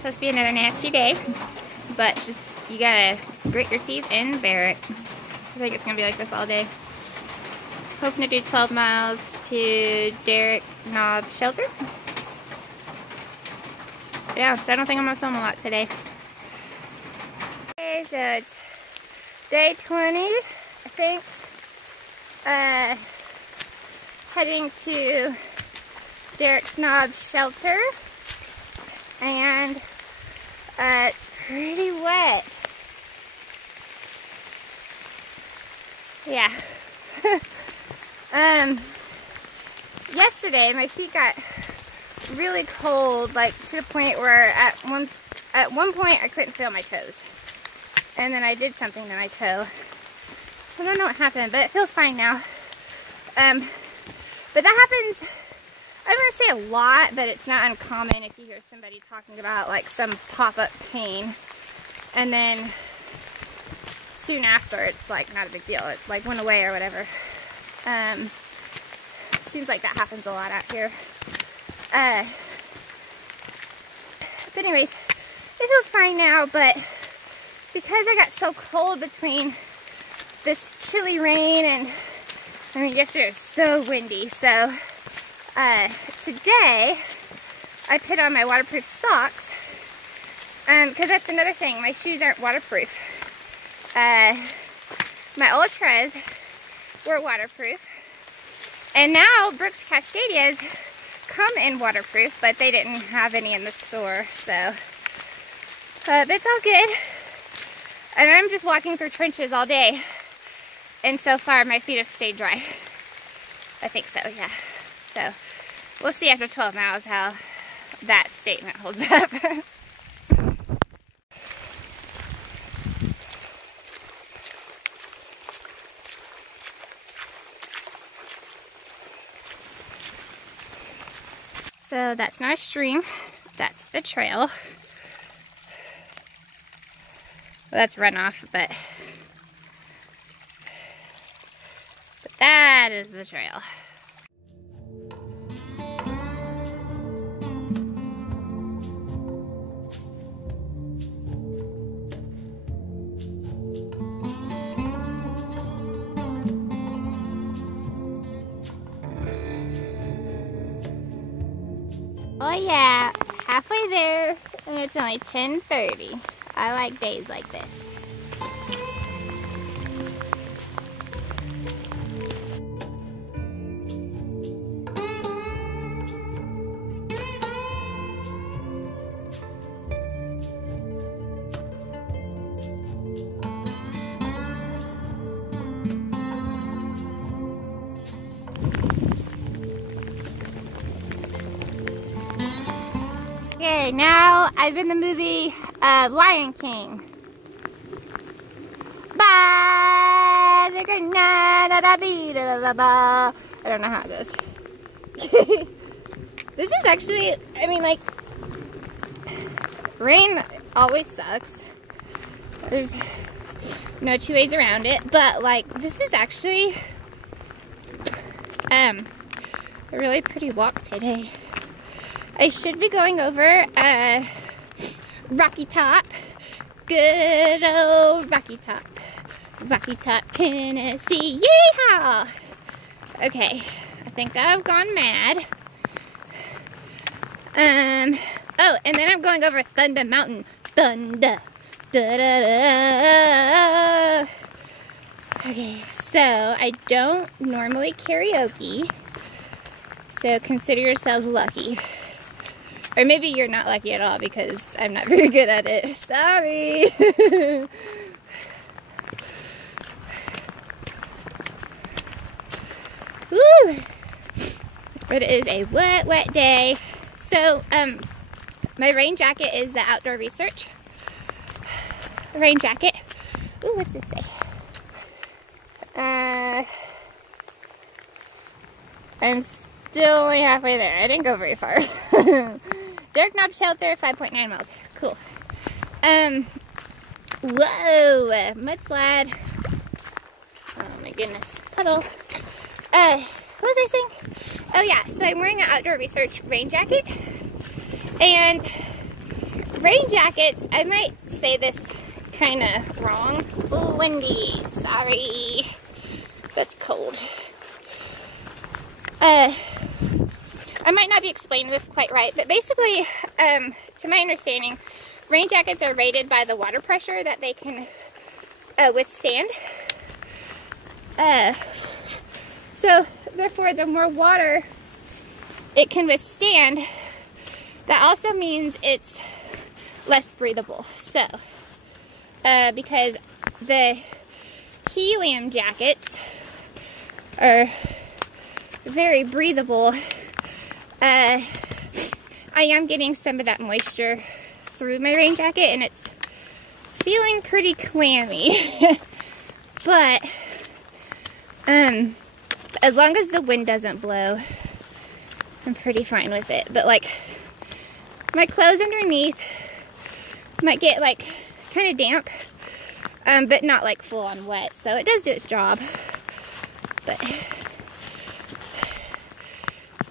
Supposed to be another nasty day, but just, you gotta grit your teeth and bear it. I think it's gonna be like this all day. Hoping to do 12 miles to Derrick Knob shelter. Yeah, so I don't think I'm gonna film a lot today. Okay, so it's day 20, I think. Heading to Derrick Knob shelter, and it's pretty wet. Yeah. Yesterday my feet got really cold, like to the point where at one point I couldn't feel my toes, and then I did something to my toe. I don't know what happened, but it feels fine now. But that happens, I don't want to say a lot, but it's not uncommon if you hear somebody talking about like some pop-up pain, and then soon after it's like not a big deal, it like went away or whatever. Seems like that happens a lot out here. But anyways, it feels fine now, but because I got so cold between this chilly rain and, I mean, yesterday was so windy, so today I put on my waterproof socks, because that's another thing, my shoes aren't waterproof. My Ultras were waterproof, and now Brooks Cascadias come in waterproof, but they didn't have any in the store, so but it's all good. And I'm just walking through trenches all day, and so far my feet have stayed dry. I think so, yeah. So we'll see after 12 miles how that statement holds up. So that's not a stream, that's the trail. Well, that's runoff, but that is the trail. Oh yeah, halfway there, and it's only 10:30. I like days like this. Okay, now I'm in the movie Lion King. I don't know how it goes. This is actually, I mean, like, rain always sucks. There's no two ways around it, but like, this is actually a really pretty walk today. I should be going over Rocky Top. Good old Rocky Top. Rocky Top, Tennessee. Yeehaw! Okay, I think I've gone mad. Oh, and then I'm going over Thunder Mountain. Thunder. Da, da, da. Okay, so I don't normally karaoke, so consider yourselves lucky. Or maybe you're not lucky at all because I'm not very good at it. Sorry. Woo! It is a wet, wet day. So, my rain jacket is the Outdoor Research rain jacket. Ooh, what's this say? I'm still only halfway there. I didn't go very far. Derrick Knob shelter, 5.9 miles. Cool. Whoa, mudslide. Oh my goodness, puddle. What was I saying? Oh yeah, so I'm wearing an Outdoor Research rain jacket, and rain jackets, I might say this kind of wrong. Oh, windy, sorry. That's cold. I might not be explaining this quite right, but basically, to my understanding, rain jackets are rated by the water pressure that they can withstand. So, therefore, the more water it can withstand, that also means it's less breathable. So, because the helium jackets are very breathable, I am getting some of that moisture through my rain jacket, and it's feeling pretty clammy. But as long as the wind doesn't blow, I'm pretty fine with it. But like, my clothes underneath might get like kind of damp, but not like full on wet, so it does do its job. But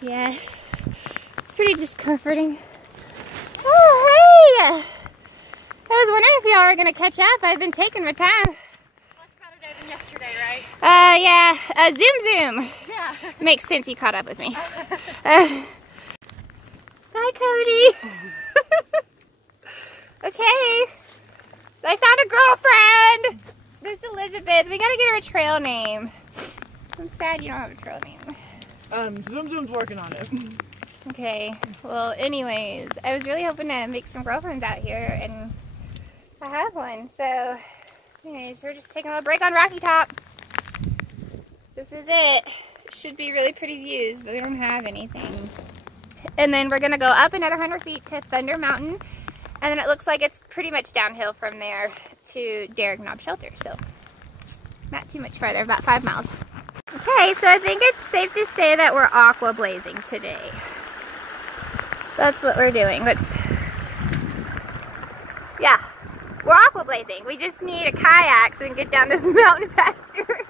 yeah, it's pretty discomforting. Oh, hey! I was wondering if y'all were gonna catch up. I've been taking my time. Much better day than yesterday, right? Yeah. Zoom. Yeah. Makes sense you caught up with me. Bye, Cody. Okay. So I found a girlfriend. This is Elizabeth. We gotta get her a trail name. I'm sad you don't have a trail name. Zoom's working on it. Okay. Well, anyways, I was really hoping to make some girlfriends out here, and I have one. So, anyways, we're just taking a little break on Rocky Top. This is it. Should be really pretty views, but we don't have anything. And then we're gonna go up another 100 feet to Thunder Mountain, and then it looks like it's pretty much downhill from there to Derrick Knob Shelter. So, not too much farther, about 5 miles. Okay, so I think it's safe to say that we're aqua blazing today. That's what we're doing. Yeah, we're aqua blazing. We just need a kayak so we can get down this mountain faster.